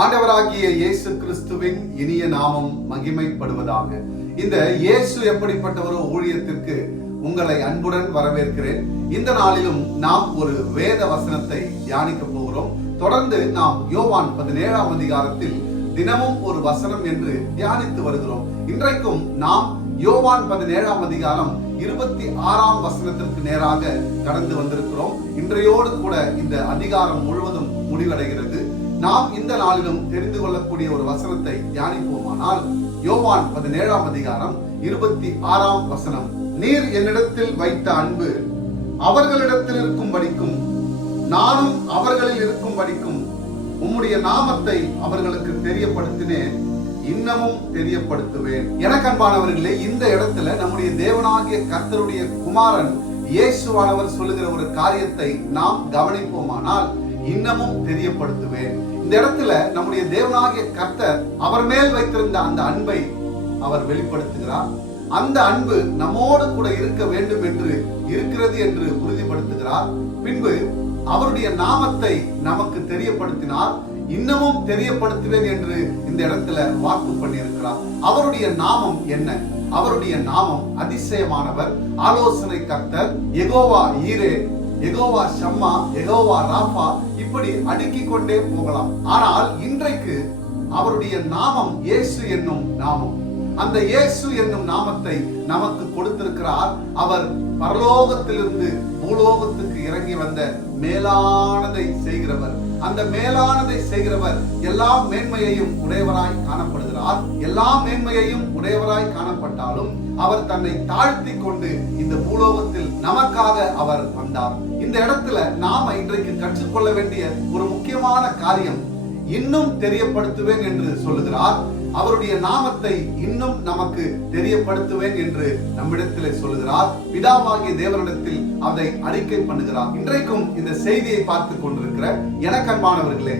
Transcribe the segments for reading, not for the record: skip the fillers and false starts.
ஆண்டவராகிய இயேசு கிறிஸ்துவின் இனிய நாமம் மகிமைப்படுவதாக. இந்த இயேசு எப்படிப்பட்டவரோ ஊழியத்திற்கு உங்களை அன்புடன் வரவேற்கிறேன். இந்த நாளிலும் நாம் ஒரு வேத வசனத்தை தியானிக்க போகிறோம். தொடர்ந்து நாம் யோவான் 17ஆம் அதிகாரத்தில் தினமும் ஒரு வசனம் என்று தியானித்து வருகிறோம். இன்றைக்கும் நாம் யோவான் 17ஆம் அதிகாரம் 26ஆம் வசனத்திற்கு நேராக கடந்து வந்திருக்கிறோம். இன்றையோடு கூட இந்த அதிகாரம் முழுவதும் முடிவடைகிறது. நாம் இந்த நாளிலும் தெரிந்து கொள்ளக்கூடிய ஒரு வசனத்தை தியானிப்போமானால், யோவான் 17ஆம் அதிகாரம் 26ஆம் வசனம். நீர் என்னிடத்தில் வைத்த அன்பு அவர்களிடத்தில் இருக்கும் படிக்கும், நானும் அவர்களில் இருக்கும் படிக்கும் உம்முடைய நாமத்தை அவர்களுக்கு தெரியப்படுத்தினேன், இன்னமும் தெரியப்படுத்துவேன். எனக்கு அன்பானவர்களே, இந்த இடத்துல நம்முடைய தேவனாகிய கர்த்தருடைய குமாரன் இயேசுவானவர் சொல்லுகிற ஒரு காரியத்தை நாம் கவனிப்போமானால், இன்னமும் தெரியப்படுத்துவேன். இந்த இடத்துல நம்முடைய தேவனாகிய கர்த்தர் அவர் மேல் வைத்திருந்த அந்த அன்பை அவர் வெளிப்படுத்துகிறார். அந்த அன்பு நம்மோடு கூட இருக்க வேண்டும் என்று இருக்கிறது என்று உறுதிப்படுத்துகிறார். பின்பு அவருடைய நாமத்தை நமக்கு தெரியப்படுத்தினார், இன்னமும் தெரியப்படுத்துவேன் என்று இந்த இடத்துல வாக்கு பண்ணியிருக்கிறார். அவருடைய நாமம் என்ன? அவருடைய நாமம் அதிசயமானவர், ஆலோசனை கர்த்தர், யெகோவா ஈரே, யெகோவா ஷம்மா, யெகோவா ராஃபா, இப்படி அடுக்கிக் கொண்டே போகலாம். ஆனால் இன்றைக்கு அவருடைய நாமம் இயேசு என்னும் நாமம். அந்த இயேசு என்னும் நாமத்தை நமக்கு கொடுத்திருக்கிறார். அவர் பரலோகத்திலிருந்து பூலோகத்துக்கு இறங்கி வந்த மேலானதை செய்கிறவர். அந்த மேலானதை செய்கிறவர் எல்லா மேன்மையையும் உடையவராய் காணப்படுகிறார். எல்லா மேன்மையையும் உடையவராய் காணப்பட்டாலும் அவர் தன்னை தாழ்த்தி கொண்டு இந்த பூலோகத்தில் நமக்காக அவர் வந்தார். இந்த இடத்துல நாம இன்றைக்கு கற்றுக்கொள்ள வேண்டிய ஒரு முக்கியமான காரியம், இன்னும் தெரியப்படுத்துவேன் என்று சொல்லுகிறார். அவருடைய நாமத்தை இன்னும் நமக்கு தெரியப்படுத்துவேன் என்று நம்மிடத்திலே சொல்லுகிறார். பிதாவாகிய தேவனிடத்தில் அதை அறிக்கை பண்ணுகிறார். இன்றைக்கும் இந்த செய்தியை பார்த்து கொண்டிருக்கிற எனக்கு அன்பானவர்களே,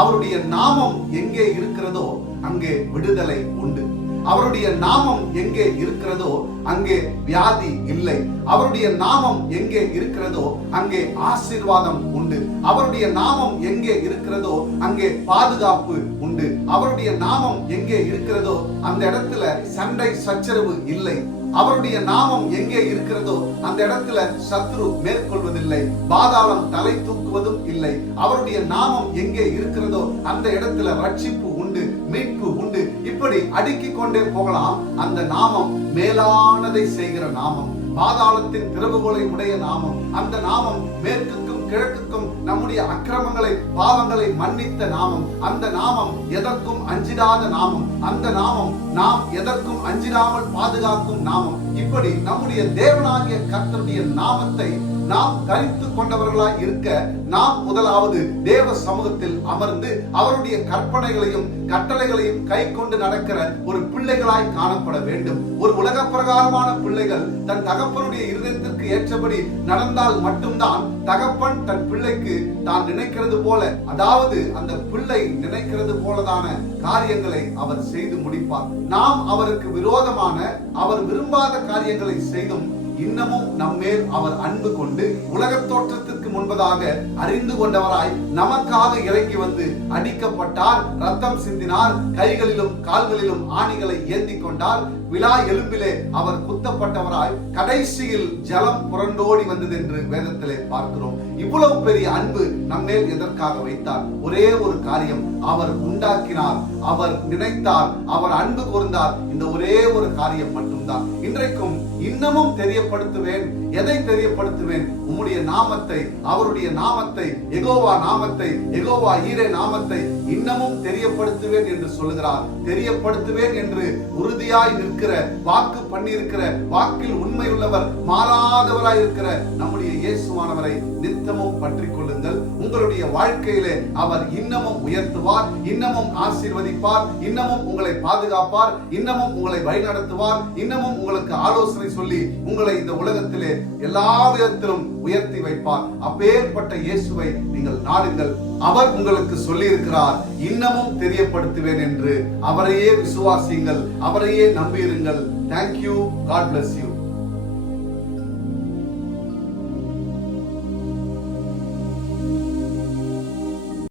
அவருடைய நாமம் எங்கே இருக்கிறதோ அங்கே விடுதலை உண்டு. அவருடைய நாமம் எங்கே இருக்கிறதோ அங்கே வியாதி இல்லை. அவருடைய நாமம் எங்கே இருக்கிறதோ அங்கே ஆசீர்வாதம் உண்டு. அவருடைய நாமம் எங்கே இருக்கிறதோ அங்கே பாதுகாப்பு உண்டு. அவருடைய நாமம் எங்கே இருக்கிறதோ அந்த இடத்துல சண்டை சச்சரவு இல்லை. அவருடைய நாமம் எங்கே இருக்கிறதோ அந்த இடத்துல சத்ரு மேற்கொள்வதில்லை, பாதாளம் தலை தூக்குவதும் இல்லை. அவருடைய நாமம் எங்கே இருக்கிறதோ அந்த இடத்துல ரட்சிப்பு உண்டு, மீட்பு உண்டு. இப்படி அடுக்கிக் கொண்டே போகலாம். அந்த நாமம் மேலானதை செய்கிற நாமம், பாதாளத்தின் திறவுகோலை உடைய நாமம். அந்த நாமம் மேற்குக்கும் கிழக்குக்கும் நம்முடைய அக்கிரமங்களை பாவங்களை மன்னித்த நாமம். அந்த நாமம் எதற்கும் அஞ்சிடாத நாமம். அந்த நாமம் நாம் எதற்கும் அஞ்சிடாமல் பாதுகாக்கும் நாமம். இப்படி நம்முடைய தேவனாகிய கர்த்தருடைய நாமத்தை நாம் தரித்து கொண்டவர்களாய் இருக்க, நாம் முதலாவது தேவ சமூகத்தில் அமர்ந்து அவருடைய கற்பனைகளையும் கட்டளைகளையும் கை கொண்டு நடக்கிற ஒரு பிள்ளைகளாய் காணப்பட வேண்டும். ஒரு உலக பிரகாரமான பிள்ளைகள் தன் தகப்பனுடைய இருதயத்திற்கு ஏற்றபடி நடந்தால் மட்டும்தான் தகப்பன் தன் பிள்ளைக்கு தான் நினைக்கிறது போல, அதாவது அந்த பிள்ளை நினைக்கிறது போலதான காரியங்களை அவர் செய்து முடிப்பார். நாம் அவருக்கு விரோதமான, அவர் விரும்பாத காரியங்களை செய்தும் இன்னமும் நம்மேல் அவர் அன்பு கொண்டு உலக தோற்றத்திற்கு முன்பதாக அறிந்து கொண்டவராய் நமக்காக இறங்கி வந்து அடிக்கப்பட்டார், ரத்தம் சிந்தினார், கைகளிலும் கால்களிலும் ஆணிகளை ஏந்தி கொண்டார், விழா எலும்பிலே அவர் குத்தப்பட்டவராய் கடைசியில் ஜலம் புரண்டோடி வந்தது என்று வேதத்திலே பார்க்கிறோம். இவ்வளவு பெரிய அன்பு நம்மேல் எதற்காக வைத்தார்? ஒரே ஒரு காரியம், அவர் உண்டாக்கினார், அவர் நினைத்தார், அவர் அன்பு கூர்ந்தார். இந்த ஒரே ஒரு காரியம் மட்டும்தான். இன்றைக்கும் இன்னமும் தெரியப்படுத்துவேன். எதை தெரியப்படுத்துவேன்? உம்முடைய நாமத்தை, அவருடைய நாமத்தை, யெகோவா நாமத்தை, யெகோவா ஈரே நாமத்தை இன்னமும் தெரியப்படுத்துவேன் என்று சொல்லுகிறார். தெரியப்படுத்துவேன் என்று உறுதியாய் நிற்கிற, வாக்கு பண்ணியிருக்கிற, வாக்கில் உண்மையுள்ளவர், மாறாதவராய் இருக்கிற நம்முடைய இயேசுவானவரை நித்தமும் பற்றி கொள்ளுங்கள். உங்களுடைய வாழ்க்கையிலே அவர் இன்னமும் உயர்த்துவார், இன்னமும் ஆசீர்வதிப்பார், இன்னமும் உங்களை பாதுகாப்பார், இன்னமும் உங்களை வழிநடத்துவார், இன்னமும் உங்களுக்கு ஆலோசனை சொல்லி உங்களை இந்த உலகத்திலே எல்லா விதத்திலும் உயர்த்தி வைப்பார். அப்பேற்பட்ட இயேசுவை நீங்கள் நாடுங்கள். அவர் உங்களுக்கு சொல்லி இருக்கிறார், இன்னமும் தெரியப்படுத்துவேன் என்று. அவரையே விசுவாசியுங்கள், அவரையே நம்பியிருங்கள். Thank you. God bless you.